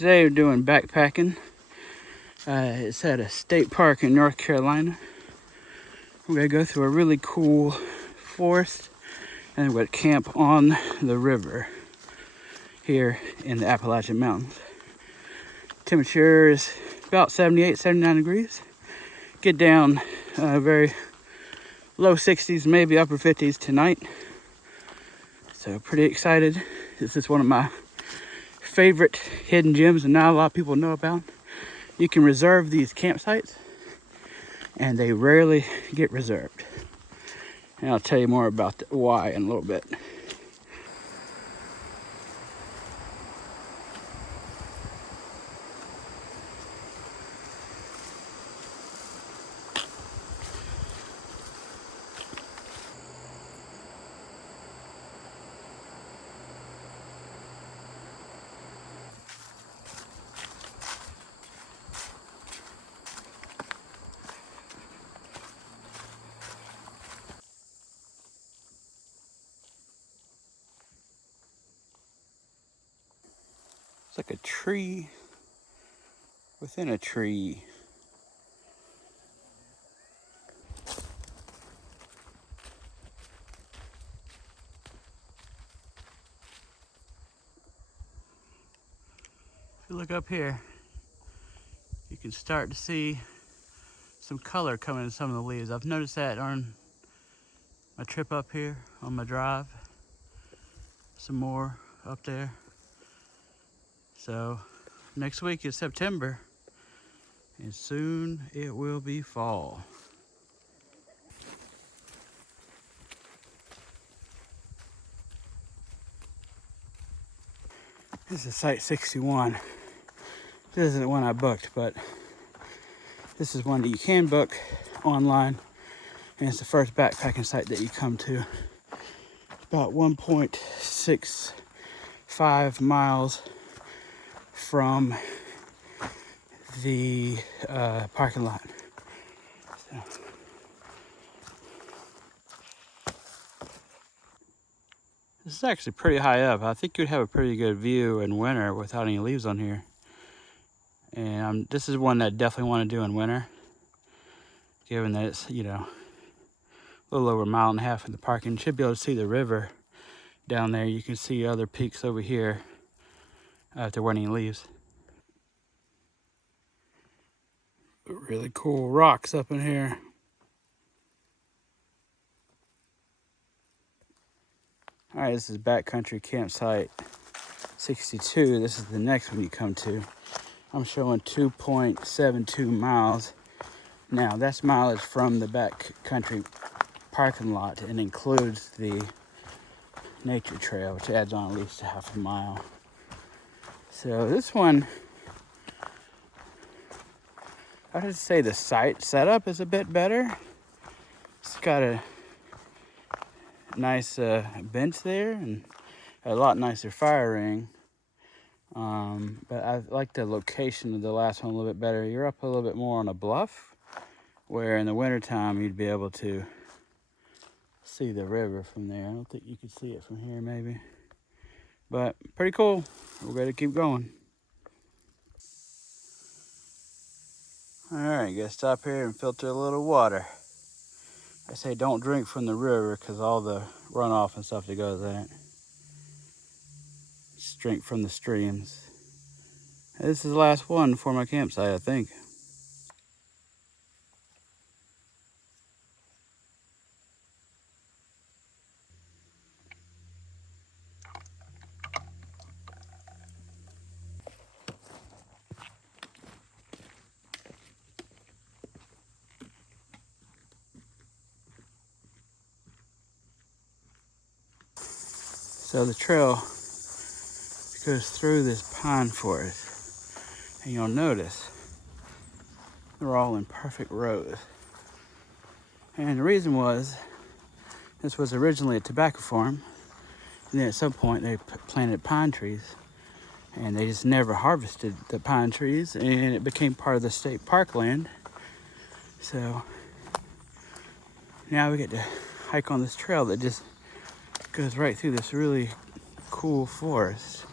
Today we're doing backpacking. It's at a state park in North Carolina. We're gonna go through a really cool forest and we're gonna camp on the river here in the Appalachian Mountains. Temperature is about 78, 79 degrees. Get down very low 60s, maybe upper 50s tonight. So pretty excited. This is one of my favorite hidden gems and not a lot of people know about. You can reserve these campsites and they rarely get reserved. And I'll tell you more about why in a little bit. It's like a tree within a tree. If you look up here, you can start to see some color coming in some of the leaves. I've noticed that on my trip up here on my drive. Some more up there. So next week is September and soon it will be fall. This is site 61. This isn't the one I booked, but this is one that you can book online, and it's the first backpacking site that you come to. About 1.65 miles from the parking lot. So. This is actually pretty high up. I think you'd have a pretty good view in winter without any leaves on here. And this is one that I definitely want to do in winter, given that it's, you know, a little over a mile and a half from the parking. You should be able to see the river down there. You can see other peaks over here if there weren't any leaves. Really cool rocks up in here. All right, this is backcountry campsite 62. This is the next one you come to. I'm showing 2.72 miles. Now that's mileage from the backcountry parking lot and includes the nature trail, which adds on at least half a mile. So this one, I would say the site setup is a bit better. It's got a nice bench there and a lot nicer fire ring. But I like the location of the last one a little bit better. You're up a little bit more on a bluff, where in the wintertime you'd be able to see the river from there. I don't think you could see it from here maybe. But pretty cool. We're going to keep going. Alright, gotta stop here and filter a little water. I say don't drink from the river because all the runoff and stuff that goes in it. Just drink from the streams. This is the last one for my campsite, I think. So the trail goes through this pine forest, and you'll notice they're all in perfect rows. And the reason was, this was originally a tobacco farm, and then at some point they planted pine trees, and they just never harvested the pine trees, and it became part of the state parkland. So now we get to hike on this trail that just goes right through this really cool forest.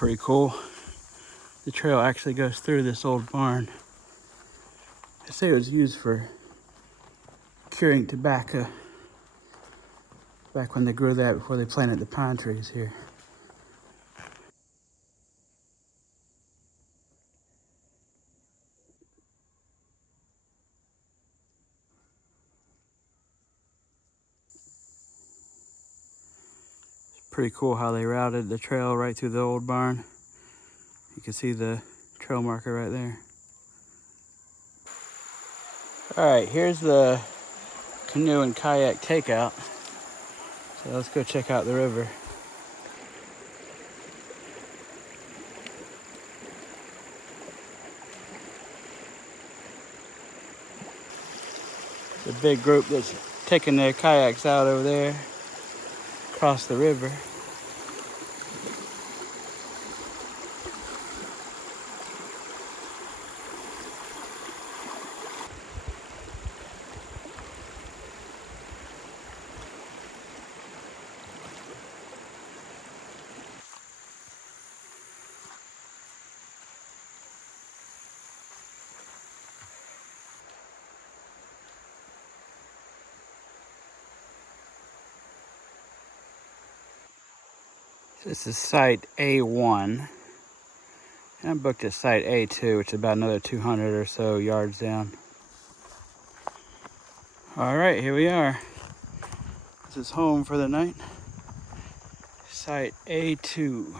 pretty cool. The trail actually goes through this old barn. They say it was used for curing tobacco back when they grew that before they planted the pine trees here. It's pretty cool how they routed the trail right through the old barn. You can see the trail marker right there. All right, here's the canoe and kayak takeout. So let's go check out the river. It's a big group that's taking their kayaks out over there, across the river. This is site A1. And I booked at site A2, which is about another 200 or so yards down. All right, here we are. This is home for the night. Site A2.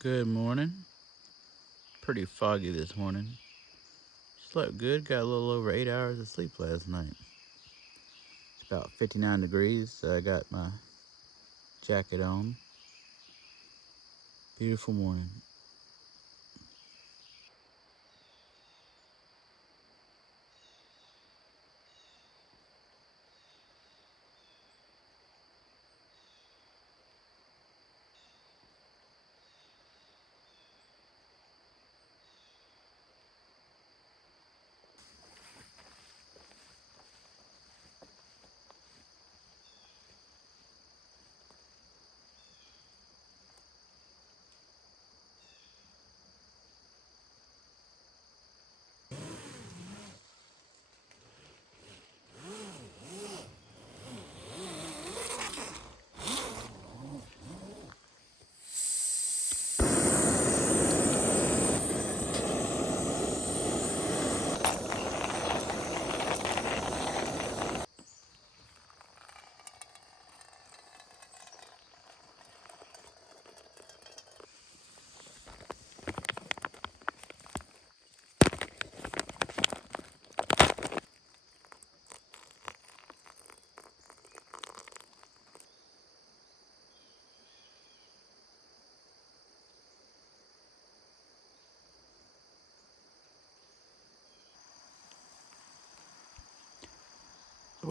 Good morning. Pretty foggy this morning. Slept good, got a little over 8 hours of sleep last night. It's about 59 degrees, so I got my jacket on. Beautiful morning.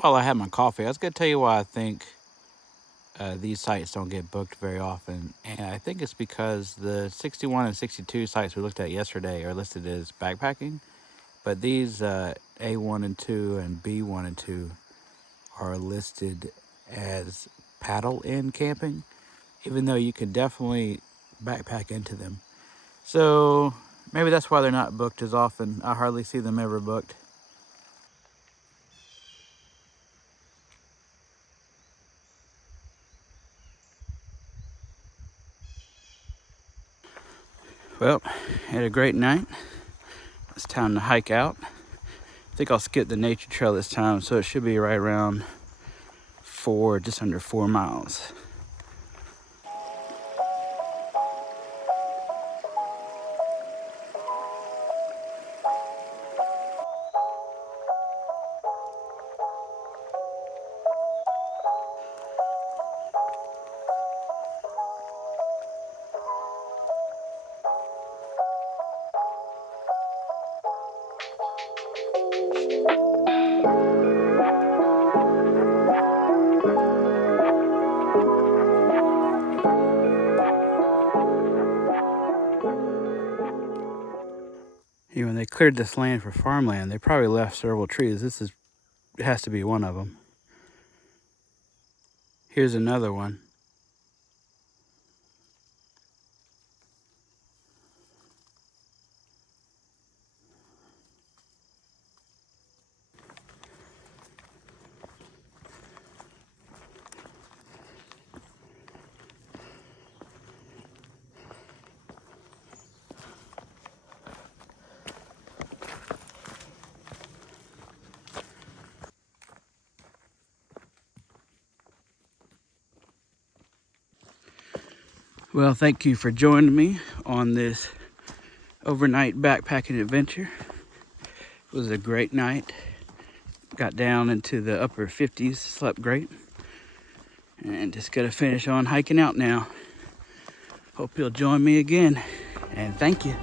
While I had my coffee, I was going to tell you why I think these sites don't get booked very often. And I think it's because the 61 and 62 sites we looked at yesterday are listed as backpacking. But these A1 and 2 and B1 and 2 are listed as paddle in camping, even though you can definitely backpack into them. So maybe that's why they're not booked as often. I hardly see them ever booked. Well, had a great night. It's time to hike out. I think I'll skip the nature trail this time, so it should be right around just under 4 miles. When they cleared this land for farmland, they probably left several trees. Has to be one of them. Here's another one. Well, thank you for joining me on this overnight backpacking adventure. It was a great night. Got down into the upper 50s, slept great. And just gotta finish on hiking out now. Hope you'll join me again. And thank you.